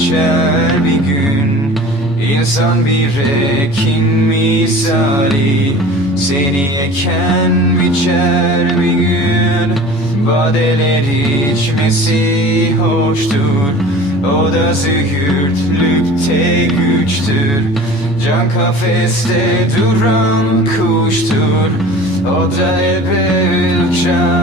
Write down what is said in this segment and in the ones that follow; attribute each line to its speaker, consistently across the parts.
Speaker 1: geçer bir gün. İnsan bir ekin misali. Seni eken biçer bir gün. Badeler içmesi hoştur. O da züğürtlükte güçtür. Can kafeste duran kuştur. O da elbet uçar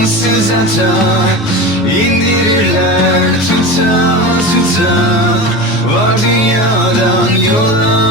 Speaker 1: cansız ata İndirirler tuta tuta. Var dünyadan yola